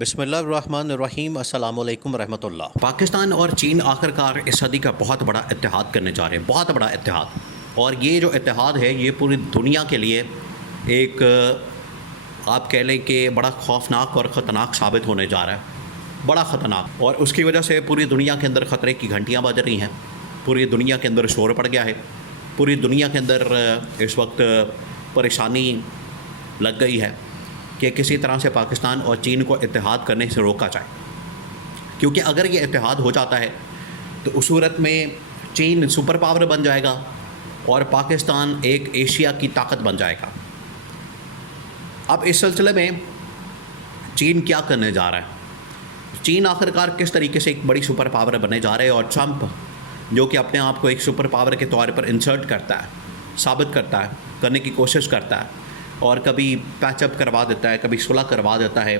بسم اللہ الرحمن الرحیم۔ السلام علیکم ورحمۃ اللہ۔ پاکستان اور چین آخر کار اس صدی کا بہت بڑا اتحاد کرنے جا رہے ہیں، بہت بڑا اتحاد۔ اور یہ جو اتحاد ہے یہ پوری دنیا کے لیے ایک آپ کہہ لیں کہ بڑا خوفناک اور خطرناک ثابت ہونے جا رہا ہے، بڑا خطرناک۔ اور اس کی وجہ سے پوری دنیا کے اندر خطرے کی گھنٹیاں بج رہی ہیں، پوری دنیا کے اندر شور پڑ گیا ہے، پوری دنیا کے اندر اس وقت پریشانی لگ گئی ہے کہ کسی طرح سے پاکستان اور چین کو اتحاد کرنے سے روکا جائے، کیونکہ اگر یہ اتحاد ہو جاتا ہے تو اس صورت میں چین سپر پاور بن جائے گا اور پاکستان ایک ایشیا کی طاقت بن جائے گا۔ اب اس سلسلے میں چین کیا کرنے جا رہا ہے، چین آخر کار کس طریقے سے ایک بڑی سپر پاور بننے جا رہا ہے، اور ٹرمپ جو کہ اپنے آپ کو ایک سپر پاور کے طور پر انسرٹ کرتا ہے، ثابت کرتا ہے، کرنے کی کوشش کرتا ہے، اور کبھی پیچ اپ کروا دیتا ہے، کبھی صلح کروا دیتا ہے،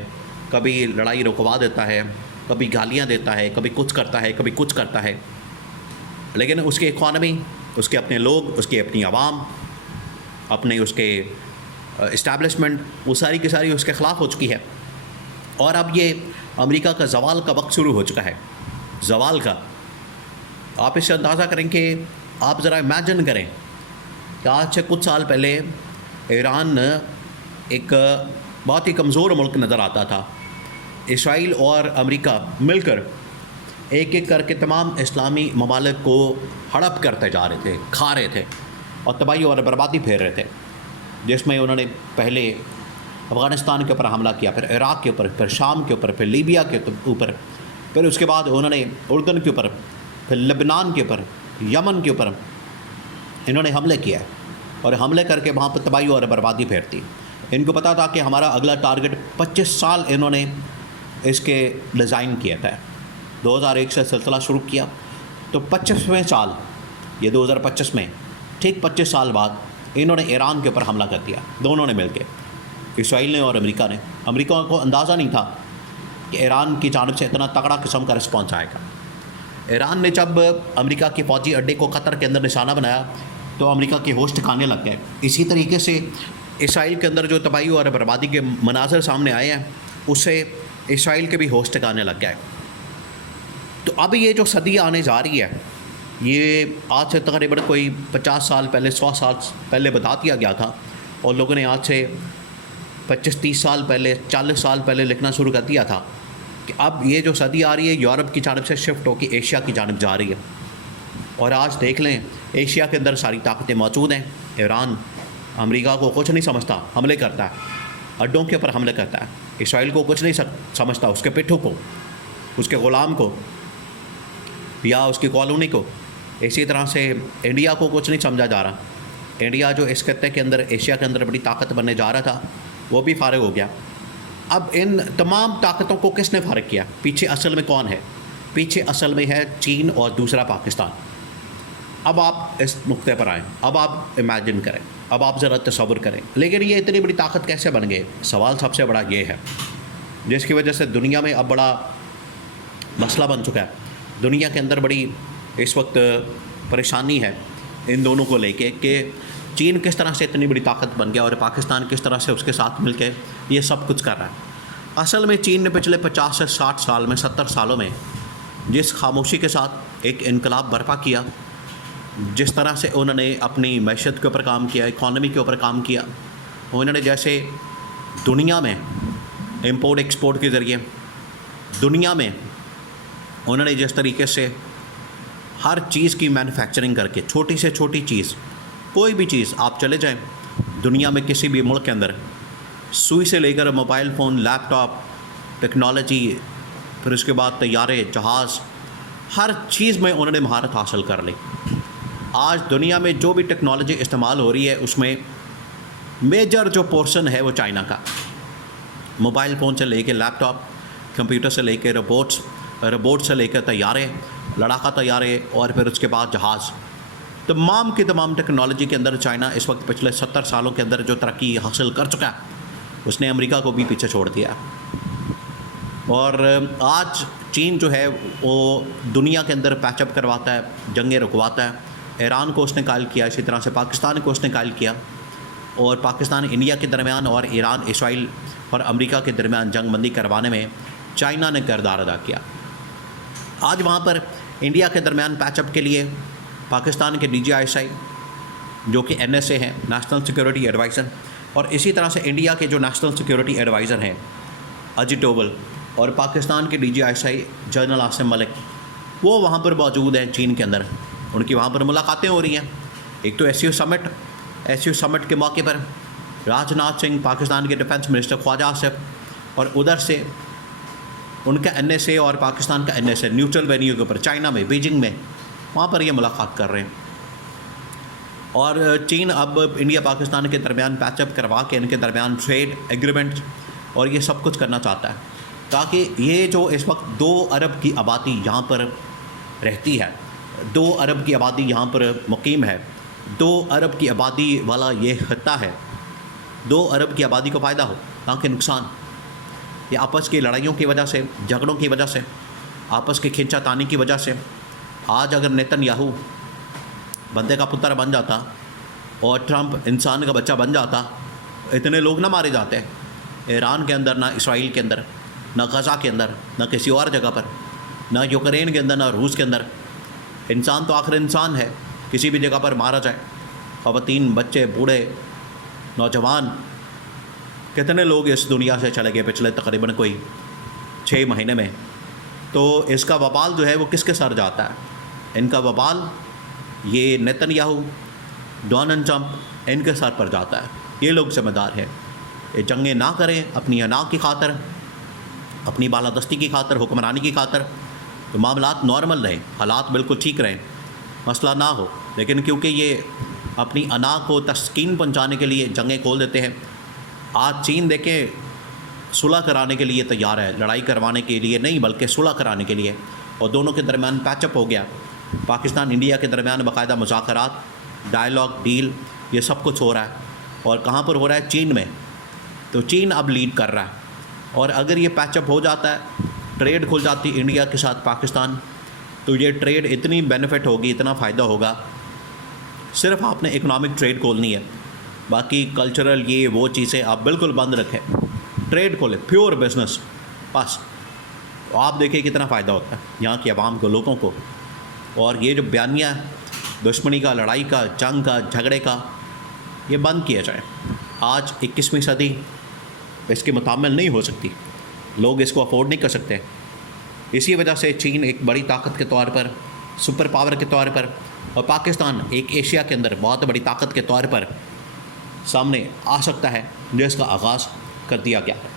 کبھی لڑائی رکوا دیتا ہے، کبھی گالیاں دیتا ہے، کبھی کچھ کرتا ہے، کبھی کچھ کرتا ہے، لیکن اس کی اکانومی، اس کے اپنے لوگ، اس کی اپنی عوام، اپنے اس کے اسٹیبلشمنٹ، وہ ساری کی ساری اس کے خلاف ہو چکی ہے۔ اور اب یہ امریکہ کا زوال کا وقت شروع ہو چکا ہے، زوال کا۔ آپ اس سے اندازہ کریں کہ آپ ذرا امیجن کریں کہ آج سے کچھ سال پہلے ایران ایک بہت ہی کمزور ملک نظر آتا تھا، اسرائیل اور امریکہ مل کر ایک ایک کر کے تمام اسلامی ممالک کو ہڑپ کرتے جا رہے تھے، کھا رہے تھے اور تباہی اور بربادی پھیر رہے تھے، جس میں انہوں نے پہلے افغانستان کے اوپر حملہ کیا، پھر عراق کے اوپر، پھر شام کے اوپر، پھر لیبیا کے اوپر، پھر اس کے بعد انہوں نے اردن کے اوپر، پھر لبنان کے اوپر، یمن کے اوپر انہوں نے حملے کیا، اور حملے کر کے وہاں پر تباہی اور بربادی پھیرتی۔ ان کو پتہ تھا کہ ہمارا اگلا ٹارگٹ 25 سال انہوں نے اس کے ڈیزائن کیا تھا، 2001 سے سلسلہ شروع کیا، تو 25ویں سال، یہ 2025 میں ٹھیک 25 سال بعد انہوں نے ایران کے اوپر حملہ کر دیا، دونوں نے مل کے، اسرائیل نے اور امریکہ نے۔ امریکہ کو اندازہ نہیں تھا کہ ایران کی جانب سے اتنا تگڑا قسم کا رسپانس آئے گا۔ ایران نے جب امریکہ کے فوجی اڈے کو قطر کے اندر نشانہ بنایا تو امریکہ کے ہوش ٹھکانے لگ گئے۔ اسی طریقے سے اسرائیل کے اندر جو تباہی اور بربادی کے مناظر سامنے آئے ہیں، اس سے اسرائیل کے بھی ہوش ٹھکانے لگ گئے۔ تو اب یہ جو صدی آنے جا رہی ہے، یہ آج سے تقریباً کوئی 50 سال پہلے، 100 سال پہلے بتا دیا گیا تھا، اور لوگوں نے آج سے 25-30 سال پہلے، 40 سال پہلے لکھنا شروع کر دیا تھا کہ اب یہ جو صدی آ رہی ہے یورپ کی جانب سے شفٹ ہو کے ایشیا کی جانب جا رہی ہے۔ اور آج دیکھ لیں ایشیا کے اندر ساری طاقتیں موجود ہیں۔ ایران امریکہ کو کچھ نہیں سمجھتا، حملے کرتا ہے، اڈوں کے اوپر حملے کرتا ہے۔ اسرائیل کو کچھ نہیں سمجھتا، اس کے پٹھوں کو، اس کے غلام کو یا اس کی کالونی کو۔ اسی طرح سے انڈیا کو کچھ نہیں سمجھا جا رہا۔ انڈیا جو اس خطے کے اندر، ایشیا کے اندر بڑی طاقت بننے جا رہا تھا، وہ بھی فارغ ہو گیا۔ اب ان تمام طاقتوں کو کس نے فارغ کیا؟ پیچھے اصل میں کون ہے؟ پیچھے اصل میں ہے چین اور دوسرا پاکستان۔ اب آپ اس نقطے پر آئیں، اب آپ امیجن کریں، اب آپ ذرا تصور کریں، لیکن یہ اتنی بڑی طاقت کیسے بن گئے؟ سوال سب سے بڑا یہ ہے، جس کی وجہ سے دنیا میں اب بڑا مسئلہ بن چکا ہے۔ دنیا کے اندر بڑی اس وقت پریشانی ہے ان دونوں کو لے کے کہ چین کس طرح سے اتنی بڑی طاقت بن گیا اور پاکستان کس طرح سے اس کے ساتھ مل کے یہ سب کچھ کر رہا ہے۔ اصل میں چین نے پچھلے 50 سے 60 سال میں، 70 سالوں میں جس خاموشی کے ساتھ ایک انقلاب برپا کیا، جس طرح سے انہوں نے اپنی معیشت کے اوپر کام کیا، اکانومی کے اوپر کام کیا، انہوں نے جیسے دنیا میں امپورٹ ایکسپورٹ کے ذریعے، دنیا میں انہوں نے جس طریقے سے ہر چیز کی مینوفیکچرنگ کر کے، چھوٹی سے چھوٹی چیز، کوئی بھی چیز آپ چلے جائیں دنیا میں کسی بھی ملک کے اندر، سوئی سے لے کر موبائل فون، لیپ ٹاپ، ٹیکنالوجی، پھر اس کے بعد طیارے، جہاز، ہر چیز میں انہوں نے مہارت حاصل کر لی۔ آج دنیا میں جو بھی ٹیکنالوجی استعمال ہو رہی ہے اس میں میجر جو پورشن ہے وہ چائنا کا۔ موبائل فون سے لے کے لیپ ٹاپ، کمپیوٹر سے لے کے روبوٹ سے لے کر طیارے، لڑاکا طیارے، اور پھر اس کے بعد جہاز، تمام کی تمام ٹیکنالوجی کے اندر چائنا اس وقت پچھلے 70 سالوں کے اندر جو ترقی حاصل کر چکا ہے، اس نے امریکہ کو بھی پیچھے چھوڑ دیا۔ اور آج چین جو ہے وہ دنیا کے اندر پیچ اپ کرواتا ہے، جنگیں رکواتا ہے۔ ایران کو اس نے قائل کیا، اسی طرح سے پاکستان کو اس نے قائل کیا، اور پاکستان انڈیا کے درمیان اور ایران، اسرائیل اور امریکہ کے درمیان جنگ بندی کروانے میں چائنا نے کردار ادا کیا. آج وہاں پر انڈیا کے درمیان پیچ اپ کے لیے پاکستان کے DGISI جو کہ NSA ہیں، نیشنل سیکورٹی ایڈوائزر، اور اسی طرح سے انڈیا کے جو نیشنل سیکورٹی ایڈوائزر ہیں اجیت ڈوبل، اور پاکستان کے DGISI جنرل عاصم ملک، وہ وہاں پر موجود ہیں چین کے اندر. ان کی وہاں پر ملاقاتیں ہو رہی ہیں. ایک تو ایس یو سمٹ کے موقع پر راج ناتھ سنگھ پاکستان کے ڈیفنس منسٹر خواجہ آصف، اور ادھر سے ان کا NSA اور پاکستان کا NSA نیوٹرل وینیو کے اوپر چائنا میں، بیجنگ میں، وہاں پر یہ ملاقات کر رہے ہیں. اور چین اب انڈیا پاکستان کے درمیان پیچ اپ کروا کے ان کے درمیان ٹریڈ ایگریمنٹ اور یہ سب کچھ کرنا چاہتا ہے، تاکہ یہ جو اس وقت 2 ارب کی آبادی یہاں پر رہتی ہے، 2 ارب کی آبادی یہاں پر مقیم ہے، 2 ارب کی آبادی والا یہ خطہ ہے، 2 ارب کی آبادی کو فائدہ ہو، تاکہ نقصان یہ آپس کی لڑائیوں کی وجہ سے، جھگڑوں کی وجہ سے، آپس کی کھینچا تانی کی وجہ سے. آج اگر نیتن یاہو بندے کا پتر بن جاتا اور ٹرمپ انسان کا بچہ بن جاتا، اتنے لوگ نہ مارے جاتے ایران کے اندر، نہ اسرائیل کے اندر، نہ غزہ کے اندر، نہ کسی اور جگہ پر، نہ یوکرین کے اندر، نہ روس کے اندر. انسان تو آخر انسان ہے، کسی بھی جگہ پر مارا جائے. خواتین، بچے، بوڑھے، نوجوان، کتنے لوگ اس دنیا سے چلے گئے پچھلے تقریباً کوئی 6 مہینے میں. تو اس کا وبال جو ہے وہ کس کے سر جاتا ہے؟ ان کا وبال یہ نیتن یاہو، ڈونلڈ ٹرمپ، ان کے سر پر جاتا ہے. یہ لوگ ذمہ دار ہیں. یہ جنگیں نہ کریں اپنی انا کی خاطر، اپنی بالادستی کی خاطر، حکمرانی کی خاطر، تو معاملات نارمل رہیں، حالات بالکل ٹھیک رہیں، مسئلہ نہ ہو. لیکن کیونکہ یہ اپنی انا کو تسکین پہنچانے کے لیے جنگیں کھول دیتے ہیں. آج چین دیکھیں صلح کرانے کے لیے تیار ہے، لڑائی کروانے کے لیے نہیں بلکہ صلح کرانے کے لیے، اور دونوں کے درمیان پیچ اپ ہو گیا. پاکستان انڈیا کے درمیان باقاعدہ مذاکرات، ڈائلاگ، ڈیل، یہ سب کچھ ہو رہا ہے. اور کہاں پر ہو رہا ہے؟ چین میں. تو چین اب لیڈ کر رہا ہے. اور اگر یہ پیچ اپ ہو جاتا ہے، ٹریڈ کھل جاتی انڈیا کے ساتھ پاکستان، تو یہ ٹریڈ اتنی بینیفٹ ہوگی، اتنا فائدہ ہوگا. صرف آپ نے اکنامک ٹریڈ کھولنی ہے، باقی کلچرل یہ وہ چیزیں آپ بالکل بند رکھیں. ٹریڈ کھولیں، پیور بزنس بس. آپ دیکھیں کتنا فائدہ ہوتا ہے یہاں کی عوام کو، لوگوں کو. اور یہ جو بیانیہ دشمنی کا، لڑائی کا، جنگ کا، جھگڑے کا، یہ بند کیا جائے. آج 21ویں صدی اس کے متعامل نہیں ہو سکتی، لوگ اس کو افورڈ نہیں کر سکتے. اسی وجہ سے چین ایک بڑی طاقت کے طور پر، سپر پاور کے طور پر، اور پاکستان ایک ایشیا کے اندر بہت بڑی طاقت کے طور پر سامنے آ سکتا ہے، جس کا آغاز کر دیا گیا ہے.